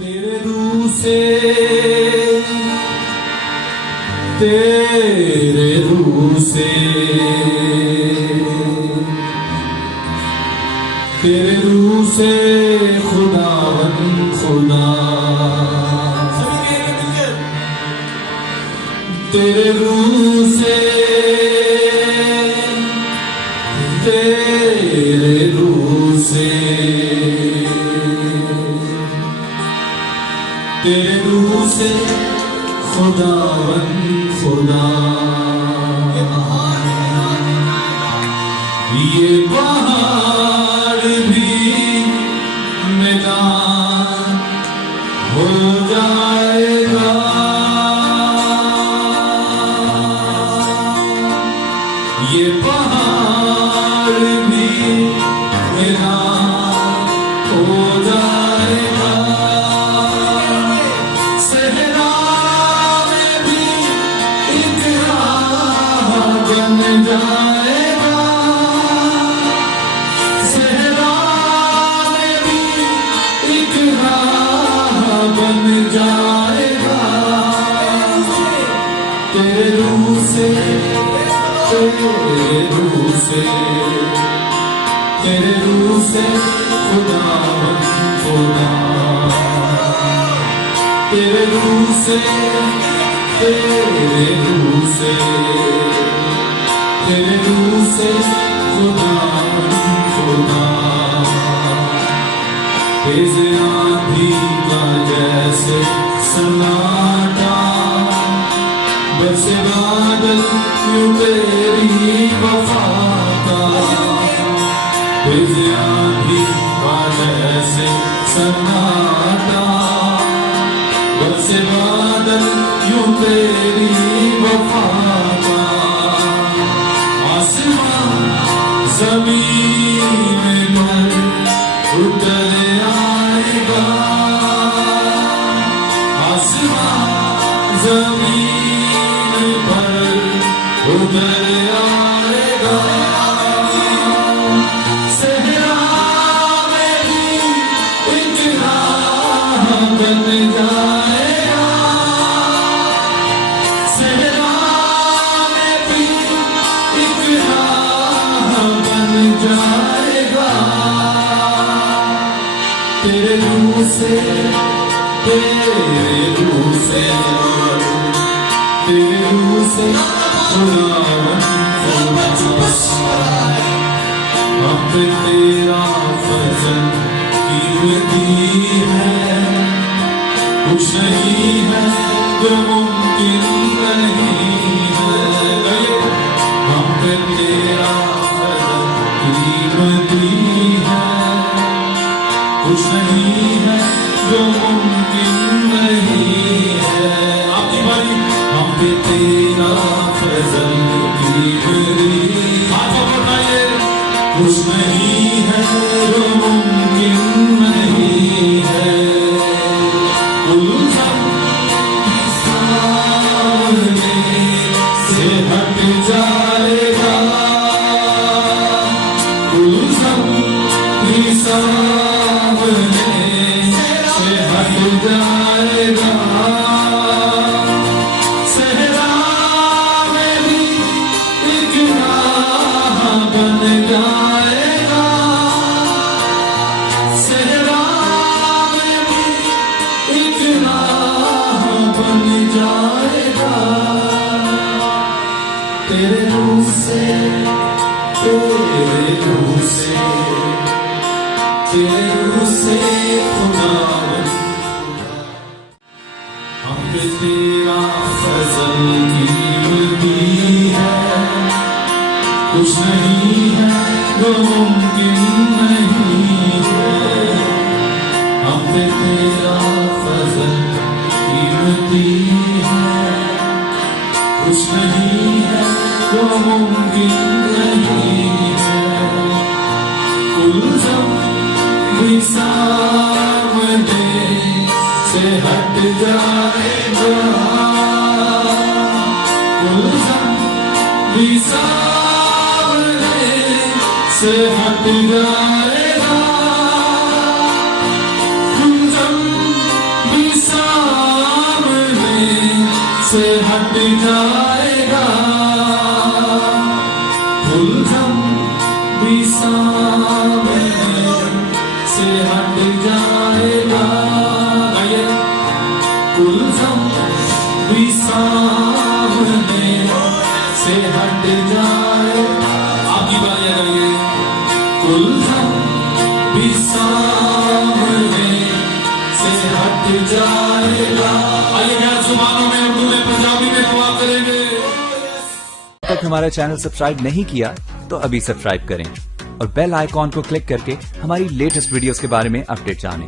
तेरे रूह से, तेरे रूह से, तेरे रूह से खुदावन खुदा, तेरे रूह से, तेरे रूह से, तेरे रूह से खुदावन खुदा। ये पहाड़ भी मैदान हो जाएगा, ये पहाड़ भी मैदान हो जाएगा, सहरा में भी एक राह बन जाएगा, सहरा में भी एक राह बन जाएगा, तेरे रूह से, तेरे रूह से, तेरे रूह से खुदावन खुदा, तेरे रूह से, तेरे रूह से, तेरे रूह से खुदावन खुदा। तेज आंधी का जैसे सन्नाटा, बरसे बादल यूं तेरी वफा का, तेज आंधी का जैसे सन्नाटा, बरसे बादल यूं तेरी वफा का, आसमान जमीन पर उतर आएगा, आसमान जमीन पर उतर आएगा, सहरा में भी एक राह बन जाएगा, सहरा में भी एक राह बन जाएगा, तेरे रूह से, तेरे रूह से, तेरे रूह से खुदावन खुदा। अब तेरा फजल कीमती है, कुछ नहीं है जो मुमकिन नहीं है, अब तेरा फजल कीमती है, कुछ नहीं है जो मुमकिन नहीं है, आपकी बारी। हम पे तेरा फजल कीमती, हाथ उठाइए, कुछ नहीं है जो मुमकिन नहीं है, उलझन भी सामने से हट जाएगा, उलझन भी सामने से हट जाएगा, सहरा में भी एक राह बन जाएगा, सहरा में भी एक राह बन जाएगा, तेरे रूह से, तेरे रूह से, तेरे रूह से खुदावन खुदा। हम पे तेरा फजल कीमती है, कुछ नहीं है जो मुमकिन नहीं है, हम पे तेरा फजल कीमती है, कुछ नहीं है जो मुमकिन नहीं है, उलझन भी सामने से हट जाएगा, उलझन भी सामने से हट जाएगा, उलझन सामने से हट जाएगा। आइए कुलसम भी सामने से हट जाए। आपकी बात याद करिए, कुलसम भी सामने से हट जाएगा। आइए क्या जुबानों में, उर्दू में, पंजाबी में दुआ करेंगे। तक हमारा चैनल सब्सक्राइब नहीं किया तो अभी सब्सक्राइब करें और बेल आइकॉन को क्लिक करके हमारी लेटेस्ट वीडियोस के बारे में अपडेट जानें।